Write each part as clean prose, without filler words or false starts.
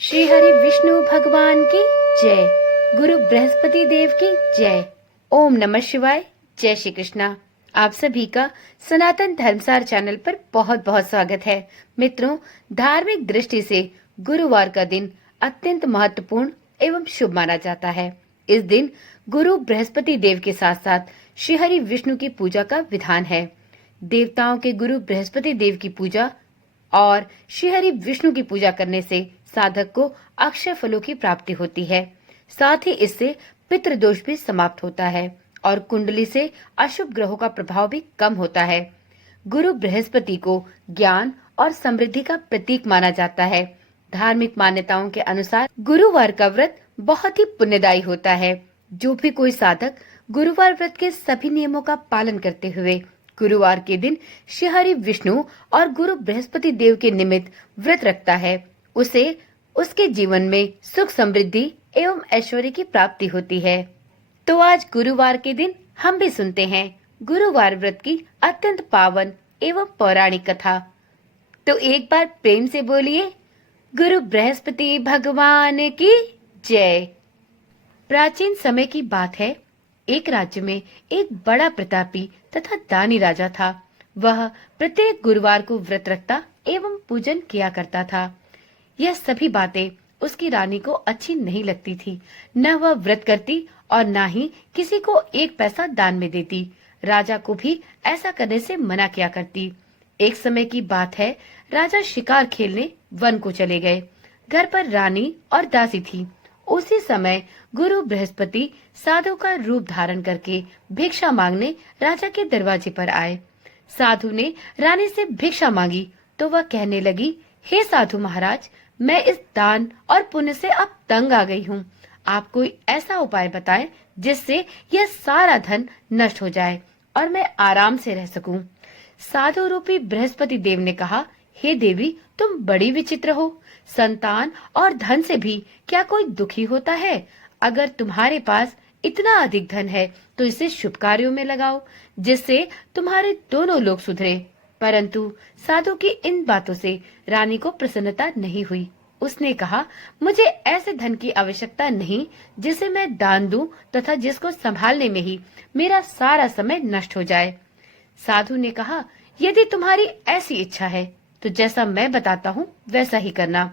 श्री हरि विष्णु भगवान की जय। गुरु बृहस्पति देव की जय। ओम नमः शिवाय। जय श्री कृष्णा। आप सभी का सनातन धर्मसार चैनल पर बहुत बहुत स्वागत है। मित्रों, धार्मिक दृष्टि से गुरुवार का दिन अत्यंत महत्वपूर्ण एवं शुभ माना जाता है। इस दिन गुरु बृहस्पति देव के साथ साथ श्री हरि विष्णु की पूजा का विधान है। देवताओं के गुरु बृहस्पति देव की पूजा और श्री हरि विष्णु की पूजा करने से साधक को अक्षय फलों की प्राप्ति होती है। साथ ही इससे पितृदोष भी समाप्त होता है और कुंडली से अशुभ ग्रहों का प्रभाव भी कम होता है। गुरु बृहस्पति को ज्ञान और समृद्धि का प्रतीक माना जाता है। धार्मिक मान्यताओं के अनुसार गुरुवार का व्रत बहुत ही पुण्यदायी होता है। जो भी कोई साधक गुरुवार व्रत के सभी नियमों का पालन करते हुए गुरुवार के दिन श्री हरि विष्णु और गुरु बृहस्पति देव के निमित्त व्रत रखता है, उसे उसके जीवन में सुख समृद्धि एवं ऐश्वर्य की प्राप्ति होती है। तो आज गुरुवार के दिन हम भी सुनते हैं गुरुवार व्रत की अत्यंत पावन एवं पौराणिक कथा। तो एक बार प्रेम से बोलिए, गुरु बृहस्पति भगवान की जय। प्राचीन समय की बात है। एक राज्य में एक बड़ा प्रतापी तथा दानी राजा था। वह प्रत्येक गुरुवार को व्रत रखता एवं पूजन किया करता था। यह सभी बातें उसकी रानी को अच्छी नहीं लगती थी। न वह व्रत करती और न ही किसी को एक पैसा दान में देती। राजा को भी ऐसा करने से मना किया करती। एक समय की बात है, राजा शिकार खेलने वन को चले गए। घर पर रानी और दासी थी। उसी समय गुरु बृहस्पति साधु का रूप धारण करके भिक्षा मांगने राजा के दरवाजे पर आए। साधु ने रानी से भिक्षा मांगी तो वह कहने लगी, हे साधु महाराज, मैं इस दान और पुण्य से अब तंग आ गई हूँ। आप कोई ऐसा उपाय बताएं जिससे यह सारा धन नष्ट हो जाए और मैं आराम से रह सकूं। साधु रूपी बृहस्पति देव ने कहा, हे देवी, तुम बड़ी विचित्र हो। संतान और धन से भी क्या कोई दुखी होता है? अगर तुम्हारे पास इतना अधिक धन है तो इसे शुभ कार्यों में लगाओ, जिससे तुम्हारे दोनों लोग सुधरे। परंतु साधु की इन बातों से रानी को प्रसन्नता नहीं हुई। उसने कहा, मुझे ऐसे धन की आवश्यकता नहीं जिसे मैं दान दूं तथा जिसको संभालने में ही मेरा सारा समय नष्ट हो जाए। साधु ने कहा, यदि तुम्हारी ऐसी इच्छा है तो जैसा मैं बताता हूँ वैसा ही करना।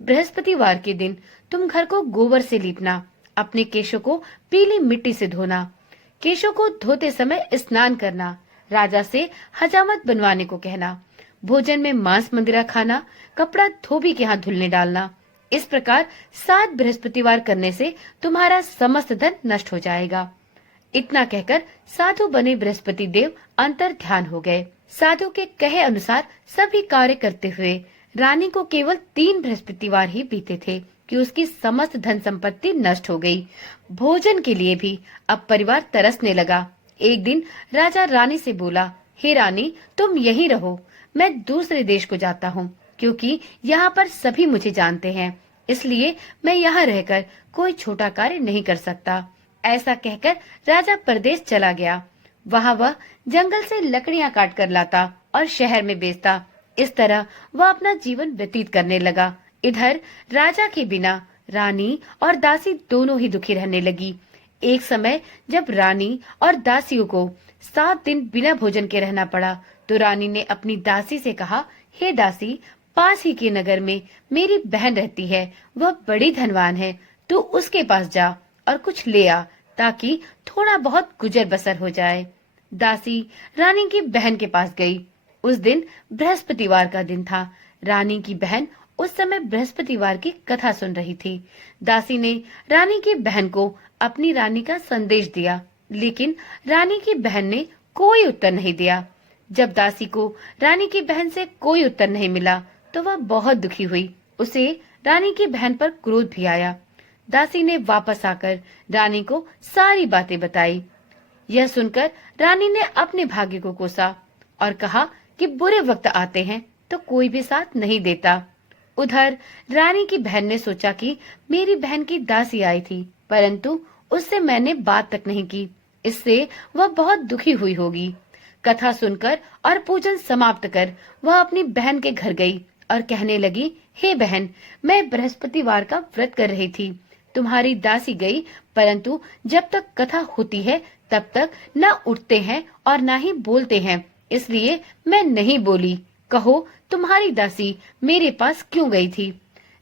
बृहस्पतिवार के दिन तुम घर को गोबर से लीपना, अपने केशों को पीली मिट्टी से धोना, केशों को धोते समय स्नान करना, राजा से हजामत बनवाने को कहना, भोजन में मांस मंदिरा खाना, कपड़ा धोबी के हाथ धुलने डालना। इस प्रकार 7 बृहस्पतिवार करने से तुम्हारा समस्त धन नष्ट हो जाएगा। इतना कहकर साधु बने बृहस्पति देव अंतर ध्यान हो गए। साधु के कहे अनुसार सभी कार्य करते हुए रानी को केवल 3 बृहस्पतिवार ही बीते थे कि उसकी समस्त धन संपत्ति नष्ट हो गई। भोजन के लिए भी अब परिवार तरसने लगा। एक दिन राजा रानी से बोला, हे रानी, तुम यहीं रहो, मैं दूसरे देश को जाता हूँ, क्योंकि यहाँ पर सभी मुझे जानते हैं, इसलिए मैं यहाँ रहकर कोई छोटा कार्य नहीं कर सकता। ऐसा कहकर राजा परदेश चला गया। वहाँ वह जंगल से लकड़ियाँ काट कर लाता और शहर में बेचता। इस तरह वह अपना जीवन व्यतीत करने लगा। इधर राजा के बिना रानी और दासी दोनों ही दुखी रहने लगी। एक समय जब रानी और दासियों को 7 दिन बिना भोजन के रहना पड़ा तो रानी ने अपनी दासी से कहा, हे दासी, पास ही के नगर में मेरी बहन रहती है, वह बड़ी धनवान है, तू उसके पास जा और कुछ ले आ ताकि थोड़ा बहुत गुजर बसर हो जाए। दासी रानी की बहन के पास गई। उस दिन बृहस्पतिवार का दिन था। रानी की बहन उस समय बृहस्पतिवार की कथा सुन रही थी। दासी ने रानी की बहन को अपनी रानी का संदेश दिया, लेकिन रानी की बहन ने कोई उत्तर नहीं दिया। जब दासी को रानी की बहन से कोई उत्तर नहीं मिला तो वह बहुत दुखी हुई। उसे रानी की बहन पर क्रोध भी आया। दासी ने वापस आकर रानी को सारी बातें बताई। यह सुनकर रानी ने अपने भाग्य को कोसा और कहा कि बुरे वक्त आते हैं तो कोई भी साथ नहीं देता। उधर रानी की बहन ने सोचा कि मेरी बहन की दासी आई थी, परंतु उससे मैंने बात तक नहीं की, इससे वह बहुत दुखी हुई होगी। कथा सुनकर और पूजन समाप्त कर वह अपनी बहन के घर गई और कहने लगी, हे बहन, मैं बृहस्पतिवार का व्रत कर रही थी। तुम्हारी दासी गई, परंतु जब तक कथा होती है तब तक न उठते हैं और न ही बोलते हैं, इसलिए मैं नहीं बोली। कहो, तुम्हारी दासी मेरे पास क्यों गई थी?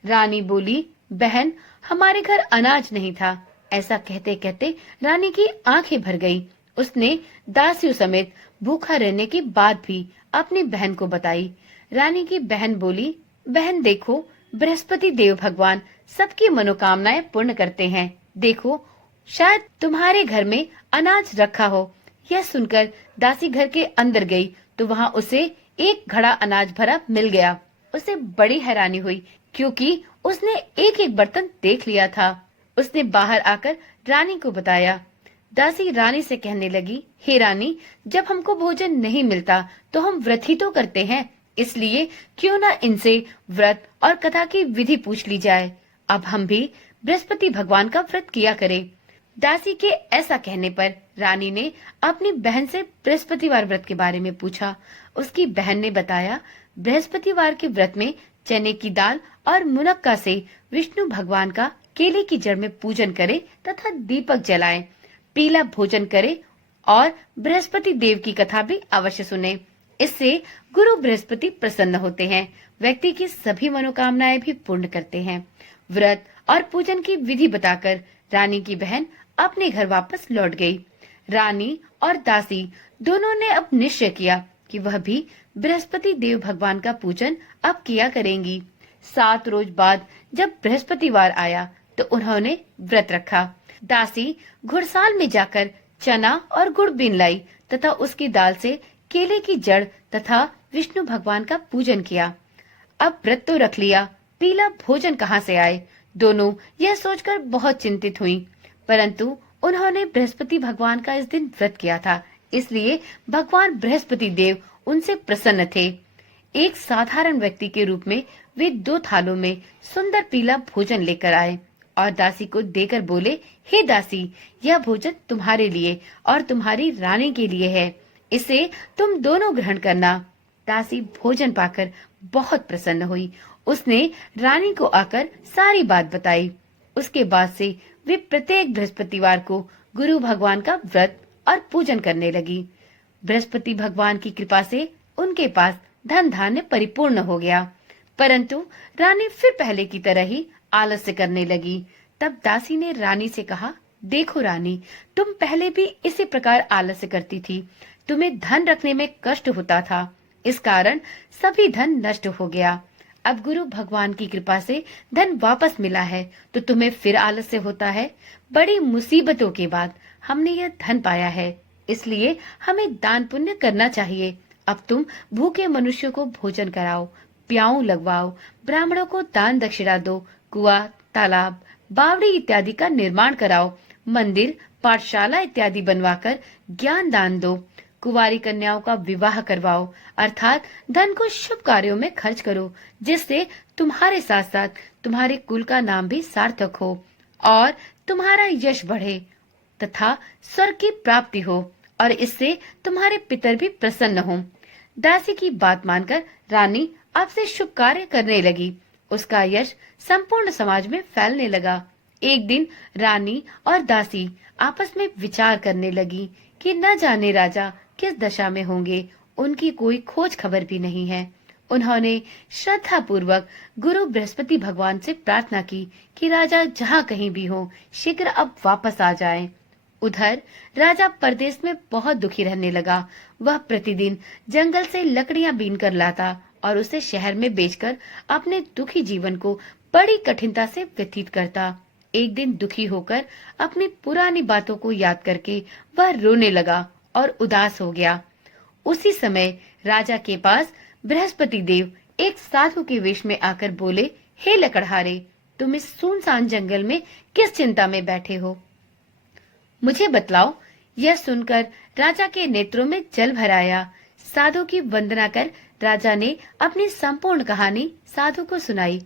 रानी बोली, बहन, हमारे घर अनाज नहीं था। ऐसा कहते कहते रानी की आंखें भर गई। उसने दासियों समेत भूखा रहने की बात भी अपनी बहन को बताई। रानी की बहन बोली, बहन देखो, बृहस्पति देव भगवान सबकी मनोकामनाएं पूर्ण करते हैं। देखो, शायद तुम्हारे घर में अनाज रखा हो। यह सुनकर दासी घर के अंदर गई तो वहाँ उसे एक घड़ा अनाज भरा मिल गया। उसे बड़ी हैरानी हुई, क्योंकि उसने एक एक बर्तन देख लिया था। उसने बाहर आकर रानी को बताया। दासी रानी से कहने लगी, हे रानी, जब हमको भोजन नहीं मिलता तो हम व्रत ही तो करते हैं, इसलिए क्यों ना इनसे व्रत और कथा की विधि पूछ ली जाए। अब हम भी बृहस्पति भगवान का व्रत किया करें। दासी के ऐसा कहने पर रानी ने अपनी बहन से बृहस्पतिवार व्रत के बारे में पूछा। उसकी बहन ने बताया, बृहस्पतिवार के व्रत में चने की दाल और मुनक्का से विष्णु भगवान का केले की जड़ में पूजन करे तथा दीपक जलाएं, पीला भोजन करे और बृहस्पति देव की कथा भी अवश्य सुने। इससे गुरु बृहस्पति प्रसन्न होते हैं, व्यक्ति की सभी मनोकामनाएं भी पूर्ण करते हैं। व्रत और पूजन की विधि बताकर रानी की बहन अपने घर वापस लौट गई। रानी और दासी दोनों ने अब निश्चय किया कि वह भी बृहस्पति देव भगवान का पूजन अब किया करेंगी। 7 रोज बाद जब बृहस्पतिवार आया तो उन्होंने व्रत रखा। दासी घुड़साल में जाकर चना और गुड़ बीन लाई तथा उसकी दाल से केले की जड़ तथा विष्णु भगवान का पूजन किया। अब व्रत तो रख लिया, पीला भोजन कहाँ से आए? दोनों यह सोचकर बहुत चिंतित हुई, परंतु उन्होंने बृहस्पति भगवान का इस दिन व्रत किया था, इसलिए भगवान बृहस्पति देव उनसे प्रसन्न थे। एक साधारण व्यक्ति के रूप में वे 2 थालों में सुंदर पीला भोजन लेकर आए और दासी को देकर बोले, हे दासी, यह भोजन तुम्हारे लिए और तुम्हारी रानी के लिए है, इसे तुम दोनों ग्रहण करना। दासी भोजन पाकर बहुत प्रसन्न हुई। उसने रानी को आकर सारी बात बताई। उसके बाद से वे प्रत्येक बृहस्पतिवार को गुरु भगवान का व्रत और पूजन करने लगी। बृहस्पति भगवान की कृपा से उनके पास धन धान्य परिपूर्ण हो गया, परंतु रानी फिर पहले की तरह ही आलस्य करने लगी। तब दासी ने रानी से कहा, देखो रानी, तुम पहले भी इसी प्रकार आलस्य करती थी। तुम्हें धन रखने में कष्ट होता था, इस कारण सभी धन नष्ट हो गया। अब गुरु भगवान की कृपा से धन वापस मिला है तो तुम्हें फिर आलस्य होता है। बड़ी मुसीबतों के बाद हमने यह धन पाया है, इसलिए हमें दान पुण्य करना चाहिए। अब तुम भूखे मनुष्यों को भोजन कराओ, प्याऊ लगवाओ, ब्राह्मणों को दान दक्षिणा दो, कुआं, तालाब, बावड़ी इत्यादि का निर्माण कराओ, मंदिर, पाठशाला इत्यादि बनवाकर ज्ञान दान दो, कुंवारी कन्याओं का विवाह करवाओ, अर्थात धन को शुभ कार्यों में खर्च करो, जिससे तुम्हारे साथ साथ तुम्हारे कुल का नाम भी सार्थक हो और तुम्हारा यश बढ़े तथा स्वर्ग की प्राप्ति हो और इससे तुम्हारे पितर भी प्रसन्न हों। दासी की बात मानकर रानी अब से शुभ कार्य करने लगी। उसका यश संपूर्ण समाज में फैलने लगा। एक दिन रानी और दासी आपस में विचार करने लगी कि न जाने राजा किस दशा में होंगे, उनकी कोई खोज खबर भी नहीं है। उन्होंने श्रद्धा पूर्वक गुरु बृहस्पति भगवान से प्रार्थना की कि राजा जहाँ कहीं भी हो, शीघ्र अब वापस आ जाएं। उधर राजा परदेश में बहुत दुखी रहने लगा। वह प्रतिदिन जंगल से लकड़ियां बीन कर लाता और उसे शहर में बेचकर अपने दुखी जीवन को बड़ी कठिनता से व्यतीत करता। एक दिन दुखी होकर अपनी पुरानी बातों को याद करके वह रोने लगा और उदास हो गया। उसी समय राजा के पास बृहस्पति देव एक साधु के वेश में आकर बोले, हे लकड़हारे, तुम इस सुनसान जंगल में किस चिंता में बैठे हो, मुझे बतलाओ। यह सुनकर राजा के नेत्रों में जल भर आया। साधु की वंदना कर राजा ने अपनी संपूर्ण कहानी साधु को सुनाई।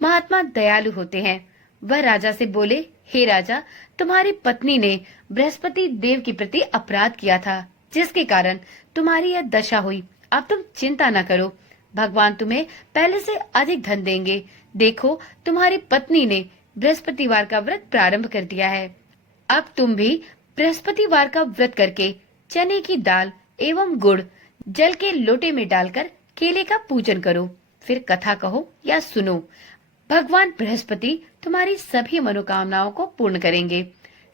महात्मा दयालु होते हैं। वह राजा से बोले, हे राजा, तुम्हारी पत्नी ने बृहस्पति देव के प्रति अपराध किया था, जिसके कारण तुम्हारी यह दशा हुई। अब तुम चिंता न करो, भगवान तुम्हें पहले से अधिक धन देंगे। देखो, तुम्हारी पत्नी ने बृहस्पतिवार का व्रत प्रारंभ कर दिया है। अब तुम भी बृहस्पतिवार का व्रत करके चने की दाल एवं गुड़ जल के लोटे में डालकर केले का पूजन करो, फिर कथा कहो या सुनो। भगवान बृहस्पति तुम्हारी सभी मनोकामनाओं को पूर्ण करेंगे।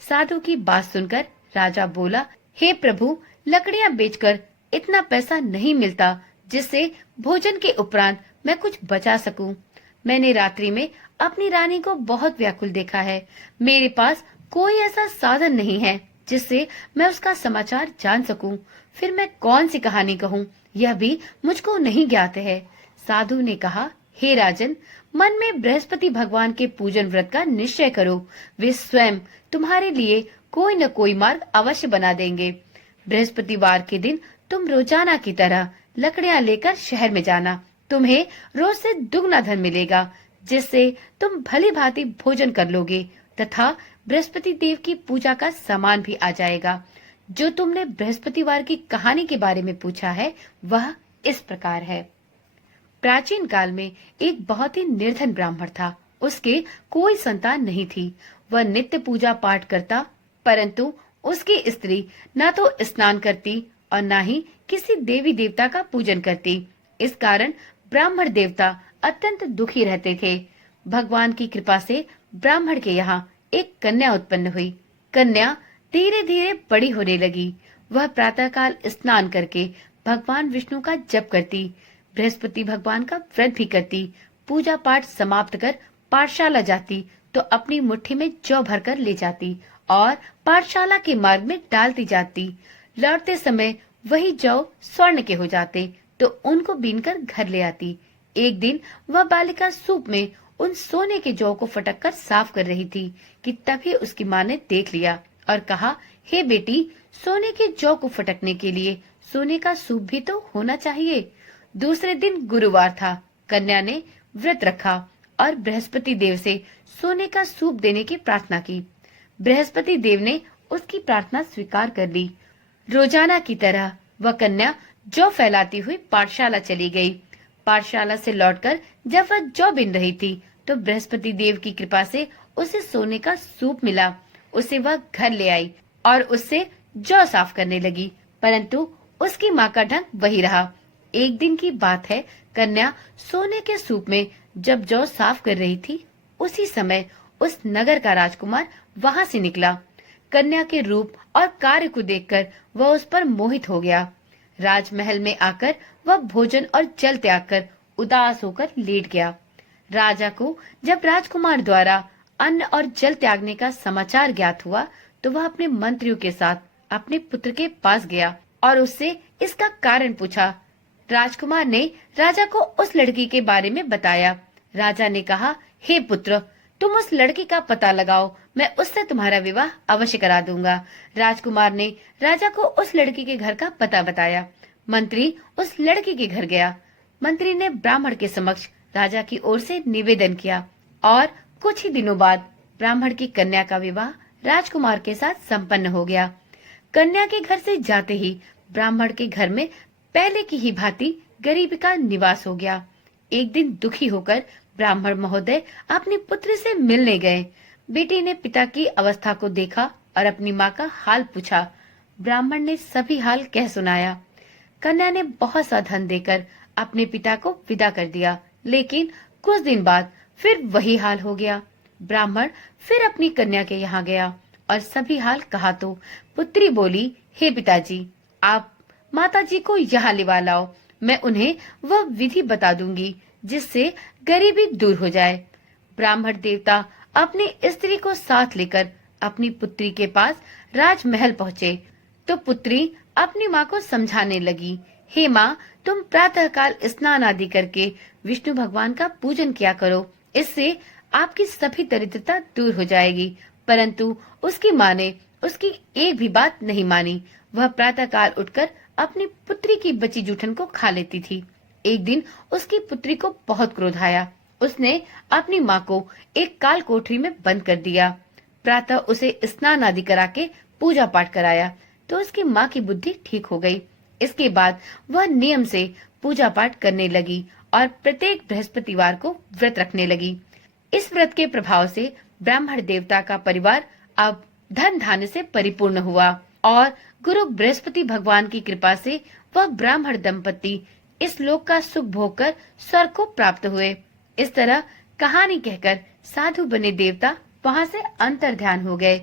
साधु की बात सुनकर राजा बोला, हे प्रभु, लकड़ियां बेचकर इतना पैसा नहीं मिलता जिससे भोजन के उपरांत मैं कुछ बचा सकूं। मैंने रात्रि में अपनी रानी को बहुत व्याकुल देखा है। मेरे पास कोई ऐसा साधन नहीं है जिससे मैं उसका समाचार जान सकूं। फिर मैं कौन सी कहानी कहूं, यह भी मुझको नहीं ज्ञात है। साधु ने कहा, हे राजन, मन में बृहस्पति भगवान के पूजन व्रत का निश्चय करो। वे स्वयं तुम्हारे लिए कोई न कोई मार्ग अवश्य बना देंगे। बृहस्पतिवार के दिन तुम रोजाना की तरह लकड़ियां लेकर शहर में जाना। तुम्हें रोज से दुगना धन मिलेगा, जिससे तुम भली भांति भोजन कर लोगे तथा बृहस्पति देव की पूजा का सामान भी आ जाएगा। जो तुमने बृहस्पतिवार की कहानी के बारे में पूछा है, वह इस प्रकार है। प्राचीन काल में एक बहुत ही निर्धन ब्राह्मण था। उसके कोई संतान नहीं थी। वह नित्य पूजा पाठ करता, परंतु उसकी स्त्री न तो स्नान करती और न ही किसी देवी देवता का पूजन करती। इस कारण ब्राह्मण देवता अत्यंत दुखी रहते थे। भगवान की कृपा से ब्राह्मण के यहाँ एक कन्या उत्पन्न हुई। कन्या धीरे धीरे बड़ी होने लगी। वह प्रातःकाल स्नान करके भगवान विष्णु का जप करती, बृहस्पति भगवान का व्रत भी करती, पूजा पाठ समाप्त कर पाठशाला जाती तो अपनी मुट्ठी में जौ भरकर ले जाती और पाठशाला के मार्ग में डालती जाती। लौटते समय वही जौ स्वर्ण के हो जाते तो उनको बीनकर घर ले आती। एक दिन वह बालिका सूप में उन सोने के जौ को फटक कर साफ कर रही थी कि तभी उसकी माँ ने देख लिया और कहा, हे बेटी, सोने के जौ को फटकने के लिए सोने का सूप भी तो होना चाहिए। दूसरे दिन गुरुवार था। कन्या ने व्रत रखा और बृहस्पति देव से सोने का सूप देने की प्रार्थना की। बृहस्पति देव ने उसकी प्रार्थना स्वीकार कर ली। रोजाना की तरह वह कन्या जौ फैलाती हुई पाठशाला चली गई। पाठशाला से लौटकर जब वह जौ बिन रही थी तो बृहस्पति देव की कृपा से उसे सोने का सूप मिला। उसे वह घर ले आई और उससे जौ साफ करने लगी, परंतु उसकी माँ का ढंग वही रहा। एक दिन की बात है, कन्या सोने के सूप में जब जौ साफ कर रही थी, उसी समय उस नगर का राजकुमार वहाँ से निकला। कन्या के रूप और कार्य को देखकर वह उस पर मोहित हो गया। राजमहल में आकर वह भोजन और जल त्याग कर उदास होकर लेट गया। राजा को जब राजकुमार द्वारा अन्न और जल त्यागने का समाचार ज्ञात हुआ तो वह अपने मंत्रियों के साथ अपने पुत्र के पास गया और उससे इसका कारण पूछा। राजकुमार ने राजा को उस लड़की के बारे में बताया। राजा ने कहा, हे पुत्र, तुम उस लड़की का पता लगाओ, मैं उससे तुम्हारा विवाह अवश्य करा दूंगा। राजकुमार ने राजा को उस लड़की के घर का पता बताया। मंत्री उस लड़की के घर गया। मंत्री ने ब्राह्मण के समक्ष राजा की ओर से निवेदन किया और कुछ ही दिनों बाद ब्राह्मण की कन्या का विवाह राजकुमार के साथ संपन्न हो गया। कन्या के घर से जाते ही ब्राह्मण के घर में पहले की ही भांति गरीबी का निवास हो गया। एक दिन दुखी होकर ब्राह्मण महोदय अपनी पुत्री से मिलने गए। बेटी ने पिता की अवस्था को देखा और अपनी माँ का हाल पूछा। ब्राह्मण ने सभी हाल कह सुनाया। कन्या ने बहुत सा धन देकर अपने पिता को विदा कर दिया, लेकिन कुछ दिन बाद फिर वही हाल हो गया। ब्राह्मण फिर अपनी कन्या के यहाँ गया और सभी हाल कहा तो पुत्री बोली, हे पिताजी, आप माताजी को यहाँ लिवा लाओ, मैं उन्हें वह विधि बता दूंगी जिससे गरीबी दूर हो जाए। ब्राह्मण देवता अपनी स्त्री को साथ लेकर अपनी पुत्री के पास राजमहल पहुँचे तो पुत्री अपनी माँ को समझाने लगी, हे माँ, तुम प्रातःकाल स्नान आदि करके विष्णु भगवान का पूजन किया करो, इससे आपकी सभी दरिद्रता दूर हो जाएगी। परंतु उसकी माँ ने उसकी एक भी बात नहीं मानी। वह प्रातःकाल उठकर अपनी पुत्री की बची जूठन को खा लेती थी। एक दिन उसकी पुत्री को बहुत क्रोध आया। उसने अपनी माँ को एक काल कोठरी में बंद कर दिया। प्रातः उसे स्नान आदि करा के पूजा पाठ कराया तो उसकी माँ की बुद्धि ठीक हो गई। इसके बाद वह नियम से पूजा पाठ करने लगी और प्रत्येक बृहस्पतिवार को व्रत रखने लगी। इस व्रत के प्रभाव से ब्राह्मण देवता का परिवार अब धन धान्य से परिपूर्ण हुआ और गुरु बृहस्पति भगवान की कृपा से वह ब्राह्मण दंपति इस लोक का सुख भोग कर स्वर्ग को प्राप्त हुए। इस तरह कहानी कहकर साधु बने देवता वहां से अंतर ध्यान हो गए।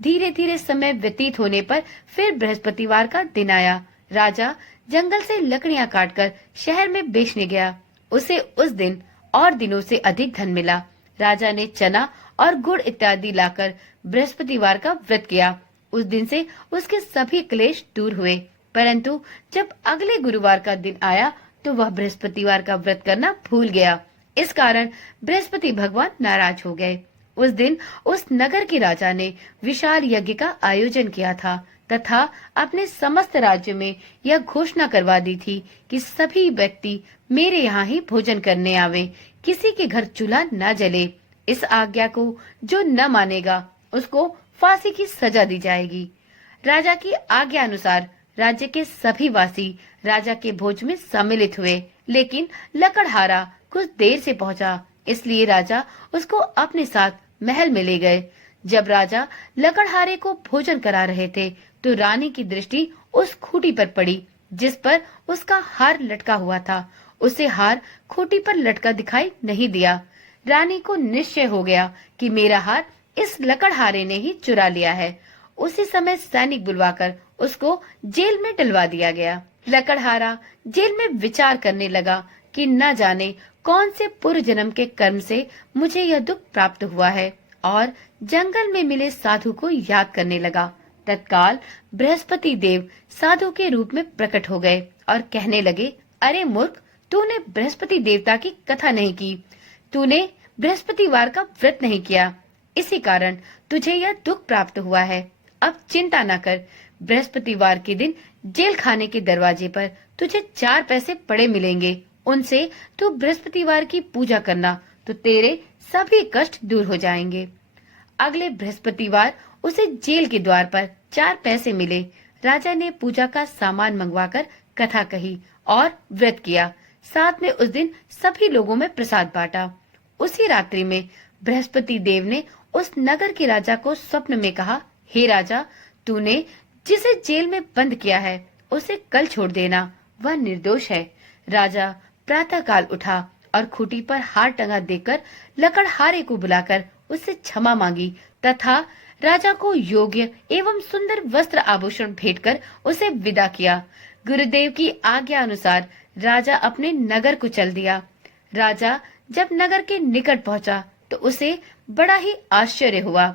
धीरे धीरे समय व्यतीत होने पर फिर बृहस्पतिवार का दिन आया। राजा जंगल से लकड़ियां काटकर शहर में बेचने गया। उसे उस दिन और दिनों से अधिक धन मिला। राजा ने चना और गुड़ इत्यादि लाकर बृहस्पतिवार का व्रत किया। उस दिन से उसके सभी क्लेश दूर हुए। परंतु जब अगले गुरुवार का दिन आया तो वह बृहस्पतिवार का व्रत करना भूल गया। इस कारण बृहस्पति भगवान नाराज हो गए। उस दिन उस नगर के राजा ने विशाल यज्ञ का आयोजन किया था तथा अपने समस्त राज्य में यह घोषणा करवा दी थी कि सभी व्यक्ति मेरे यहाँ ही भोजन करने आवे, किसी के घर चूल्हा न जले। इस आज्ञा को जो न मानेगा उसको फांसी की सजा दी जाएगी। राजा की आज्ञा अनुसार राज्य के सभी वासी राजा के भोज में सम्मिलित हुए, लेकिन लकड़हारा कुछ देर से पहुंचा, इसलिए राजा उसको अपने साथ महल में ले गए। जब राजा लकड़हारे को भोजन करा रहे थे तो रानी की दृष्टि उस खूंटी पर पड़ी जिस पर उसका हार लटका हुआ था। उसे हार खूंटी पर लटका दिखाई नहीं दिया। रानी को निश्चय हो गया कि मेरा हार इस लकड़हारे ने ही चुरा लिया है। उसी समय सैनिक बुलवाकर उसको जेल में डलवा दिया गया। लकड़हारा जेल में विचार करने लगा कि न जाने कौन से पूर्व जन्म के कर्म से मुझे यह दुख प्राप्त हुआ है, और जंगल में मिले साधु को याद करने लगा। तत्काल बृहस्पति देव साधु के रूप में प्रकट हो गए और कहने लगे, अरे मूर्ख, तूने बृहस्पति देवता की कथा नहीं की, तूने बृहस्पतिवार का व्रत नहीं किया, इसी कारण तुझे यह दुख प्राप्त हुआ है। अब चिंता न कर, बृहस्पतिवार के दिन जेल खाने के दरवाजे पर तुझे 4 पैसे पड़े मिलेंगे। उनसे तू बृहस्पतिवार की पूजा करना तो तेरे सभी कष्ट दूर हो जाएंगे। अगले बृहस्पतिवार उसे जेल के द्वार पर 4 पैसे मिले। राजा ने पूजा का सामान मंगवाकर कथा कही और व्रत किया। साथ में उस दिन सभी लोगों में प्रसाद बांटा। उसी रात्रि में बृहस्पति देव ने उस नगर के राजा को स्वप्न में कहा, हे राजा, तूने जिसे जेल में बंद किया है उसे कल छोड़ देना, वह निर्दोष है। राजा प्रातः काल उठा और खूंटी पर हार टंगा देखकर लकड़हारे को बुलाकर उससे क्षमा मांगी तथा राजा को योग्य एवं सुंदर वस्त्र आभूषण भेंट कर उसे विदा किया। गुरुदेव की आज्ञा अनुसार राजा अपने नगर को चल दिया। राजा जब नगर के निकट पहुंचा तो उसे बड़ा ही आश्चर्य हुआ।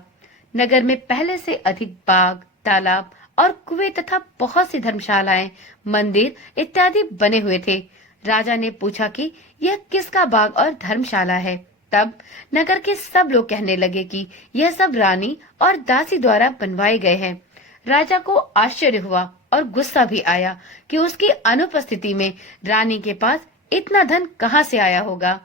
नगर में पहले से अधिक बाग, तालाब और कुएं तथा बहुत सी धर्मशालाएं, मंदिर इत्यादि बने हुए थे। राजा ने पूछा कि यह किसका बाग और धर्मशाला है। तब नगर के सब लोग कहने लगे कि यह सब रानी और दासी द्वारा बनवाए गए हैं। राजा को आश्चर्य हुआ और गुस्सा भी आया कि उसकी अनुपस्थिति में रानी के पास इतना धन कहां से आया होगा।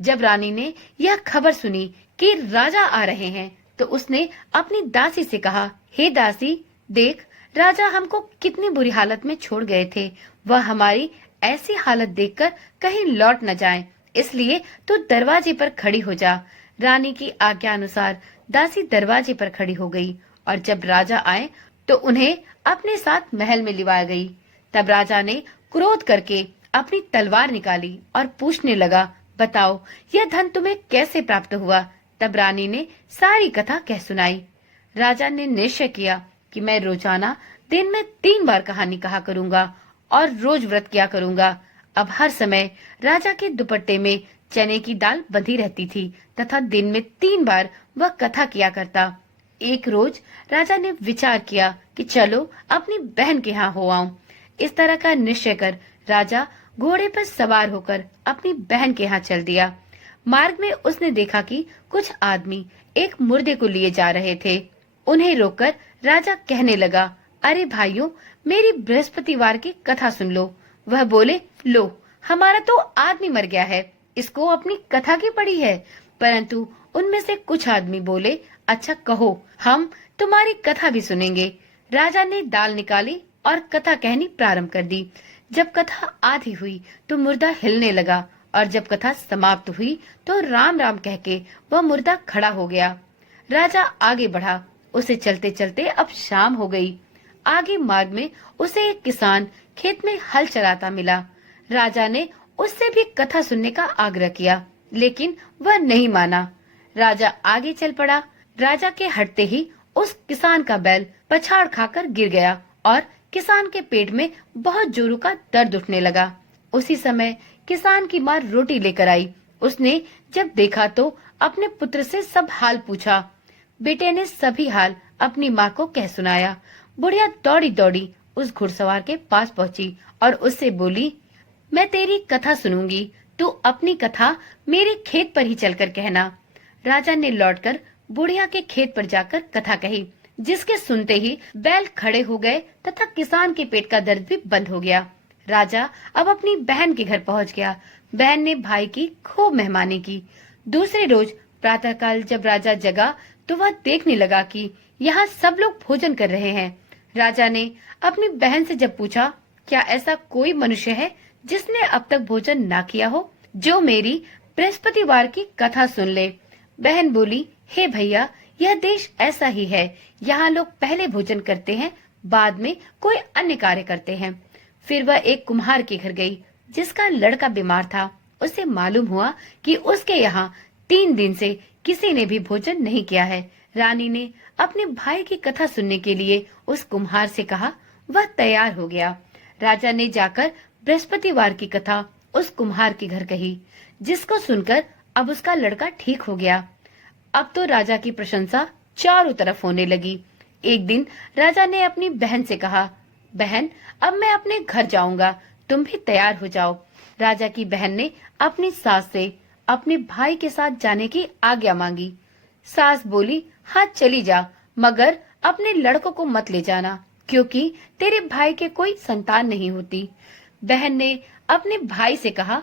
जब रानी ने यह खबर सुनी कि राजा आ रहे हैं तो उसने अपनी दासी से कहा, हे दासी, देख, राजा हमको कितनी बुरी हालत में छोड़ गए थे। वह हमारी ऐसी हालत देखकर कहीं लौट न जाएं, इसलिए तू दरवाजे पर खड़ी हो जा। रानी की आज्ञा अनुसार दासी दरवाजे पर खड़ी हो गई और जब राजा आए तो उन्हें अपने साथ महल में लिवाया गई। तब राजा ने क्रोध करके अपनी तलवार निकाली और पूछने लगा, बताओ, यह धन तुम्हें कैसे प्राप्त हुआ। तब रानी ने सारी कथा कह सुनाई। राजा ने निश्चय किया कि मैं रोजाना दिन में 3 बार कहानी कहा करूंगा और रोज व्रत किया करूंगा। अब हर समय राजा के दुपट्टे में चने की दाल बंधी रहती थी तथा दिन में 3 बार वह कथा किया करता। एक रोज राजा ने विचार किया कि चलो अपनी बहन के यहाँ हो आऊं। इस तरह का निश्चय कर राजा घोड़े पर सवार होकर अपनी बहन के यहाँ चल दिया। मार्ग में उसने देखा कि कुछ आदमी एक मुर्दे को लिए जा रहे थे। उन्हें रोककर राजा कहने लगा, अरे भाइयों, मेरी बृहस्पतिवार की कथा सुन लो। वह बोले, लो, हमारा तो आदमी मर गया है, इसको अपनी कथा की पड़ी है। परंतु उनमें से कुछ आदमी बोले, अच्छा कहो, हम तुम्हारी कथा भी सुनेंगे। राजा ने दाल निकाली और कथा कहनी प्रारंभ कर दी। जब कथा आधी हुई तो मुर्दा हिलने लगा और जब कथा समाप्त हुई तो राम राम कह के वह मुर्दा खड़ा हो गया। राजा आगे बढ़ा। उसे चलते चलते अब शाम हो गई। आगे मार्ग में उसे एक किसान खेत में हल चलाता मिला। राजा ने उससे भी कथा सुनने का आग्रह किया, लेकिन वह नहीं माना। राजा आगे चल पड़ा। राजा के हटते ही उस किसान का बैल पछाड़ खाकर गिर गया और किसान के पेट में बहुत जोरों का दर्द उठने लगा। उसी समय किसान की माँ रोटी लेकर आई। उसने जब देखा तो अपने पुत्र से सब हाल पूछा। बेटे ने सभी हाल अपनी माँ को कह सुनाया। बुढ़िया दौड़ी दौड़ी उस घुड़सवार के पास पहुंची और उससे बोली, मैं तेरी कथा सुनूंगी, तू अपनी कथा मेरे खेत पर ही चलकर कहना। राजा ने लौटकर बुढ़िया के खेत पर जाकर कथा कही, जिसके सुनते ही बैल खड़े हो गए तथा किसान के पेट का दर्द भी बंद हो गया। राजा अब अपनी बहन के घर पहुंच गया। बहन ने भाई की खूब मेहमानी की। दूसरे रोज प्रातःकाल जब राजा जगा तो वह देखने लगा कि यहाँ सब लोग भोजन कर रहे हैं। राजा ने अपनी बहन से जब पूछा, क्या ऐसा कोई मनुष्य है जिसने अब तक भोजन ना किया हो, जो मेरी बृहस्पतिवार की कथा सुन ले। बहन बोली, हे भैया, यह देश ऐसा ही है। यहाँ लोग पहले भोजन करते हैं, बाद में कोई अन्य कार्य करते हैं। फिर वह एक कुम्हार के घर गई, जिसका लड़का बीमार था। उसे मालूम हुआ कि उसके यहाँ 3 दिन से किसी ने भी भोजन नहीं किया है। रानी ने अपने भाई की कथा सुनने के लिए उस कुम्हार से कहा। वह तैयार हो गया। राजा ने जाकर बृहस्पतिवार की कथा उस कुम्हार के घर कही, जिसको सुनकर अब उसका लड़का ठीक हो गया। अब तो राजा की प्रशंसा चारों तरफ होने लगी। एक दिन राजा ने अपनी बहन से कहा, बहन, अब मैं अपने घर जाऊंगा, तुम भी तैयार हो जाओ। राजा की बहन ने अपनी सास से अपने भाई के साथ जाने की आज्ञा मांगी। सास बोली, हाँ चली जा, मगर अपने लड़कों को मत ले जाना, क्योंकि तेरे भाई के कोई संतान नहीं होती। बहन ने अपने भाई से कहा,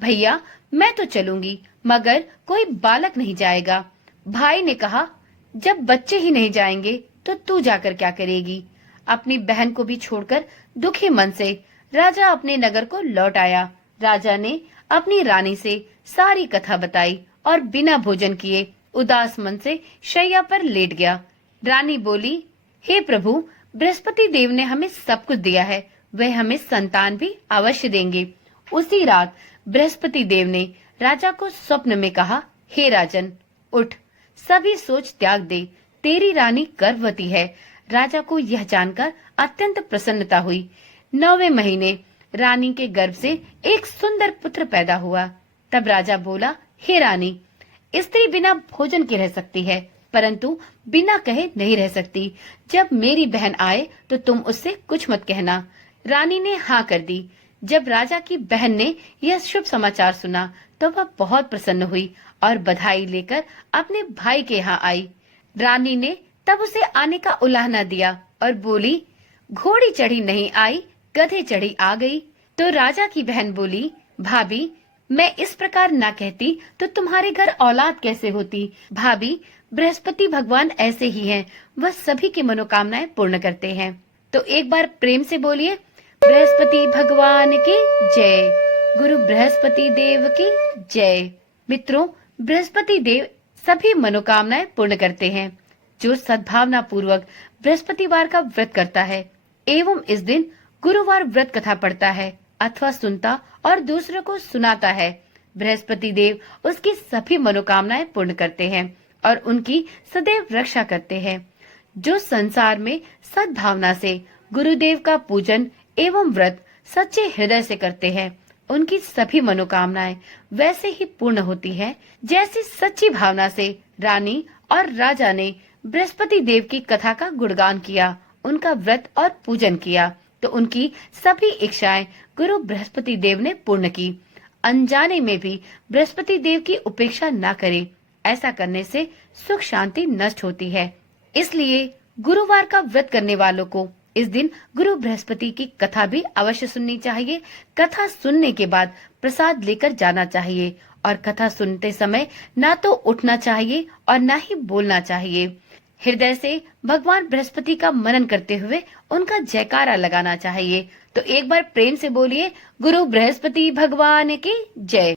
भैया मैं तो चलूंगी, मगर कोई बालक नहीं जाएगा। भाई ने कहा, जब बच्चे ही नहीं जाएंगे तो तू जाकर क्या करेगी। अपनी बहन को भी छोड़कर दुखी मन से राजा अपने नगर को लौट आया। राजा ने अपनी रानी से सारी कथा बताई और बिना भोजन किए उदास मन से शैया पर लेट गया। रानी बोली, हे प्रभु, बृहस्पति देव ने हमें सब कुछ दिया है, वह हमें संतान भी अवश्य देंगे। उसी रात बृहस्पति देव ने राजा को स्वप्न में कहा, हे राजन, उठ, सभी सोच त्याग दे, तेरी रानी गर्भवती है। राजा को यह जानकर अत्यंत प्रसन्नता हुई। 9वें महीने रानी के गर्भ से एक सुंदर पुत्र पैदा हुआ। तब राजा बोला, हे रानी, स्त्री बिना भोजन के रह सकती है, परंतु बिना कहे नहीं रह सकती। जब मेरी बहन आए तो तुम उससे कुछ मत कहना। रानी ने हाँ कर दी। जब राजा की बहन ने यह शुभ समाचार सुना तो वह बहुत प्रसन्न हुई और बधाई लेकर अपने भाई के यहाँ आई। रानी ने तब उसे आने का उलाहना दिया और बोली, घोड़ी चढ़ी नहीं आई, गधे चढ़ी आ गई। तो राजा की बहन बोली, भाभी, मैं इस प्रकार ना कहती तो तुम्हारे घर औलाद कैसे होती। भाभी, बृहस्पति भगवान ऐसे ही हैं, वह सभी की मनोकामनाएं पूर्ण करते हैं। तो एक बार प्रेम से बोलिए, बृहस्पति भगवान की जय, गुरु बृहस्पति देव की जय। मित्रों, बृहस्पति देव सभी मनोकामनाएं पूर्ण करते हैं। जो सद्भावना पूर्वक बृहस्पतिवार का व्रत करता है एवं इस दिन गुरुवार व्रत कथा पढ़ता है अथवा सुनता और दूसरों को सुनाता है, बृहस्पति देव उसकी सभी मनोकामनाएं पूर्ण करते हैं और उनकी सदैव रक्षा करते हैं। जो संसार में सद्भावना से गुरुदेव का पूजन एवं व्रत सच्चे हृदय से करते हैं, उनकी सभी मनोकामनाएं वैसे ही पूर्ण होती हैं जैसी सच्ची भावना से रानी और राजा ने बृहस्पति देव की कथा का गुणगान किया, उनका व्रत और पूजन किया, तो उनकी सभी इच्छाएं गुरु बृहस्पति देव ने पूर्ण की। अनजाने में भी बृहस्पति देव की उपेक्षा न करें, ऐसा करने से सुख शांति नष्ट होती है। इसलिए गुरुवार का व्रत करने वालों को इस दिन गुरु बृहस्पति की कथा भी अवश्य सुननी चाहिए। कथा सुनने के बाद प्रसाद लेकर जाना चाहिए और कथा सुनते समय ना तो उठना चाहिए और ना ही बोलना चाहिए। हृदय से भगवान बृहस्पति का मनन करते हुए उनका जयकारा लगाना चाहिए। तो एक बार प्रेम से बोलिए गुरु बृहस्पति भगवान की जय।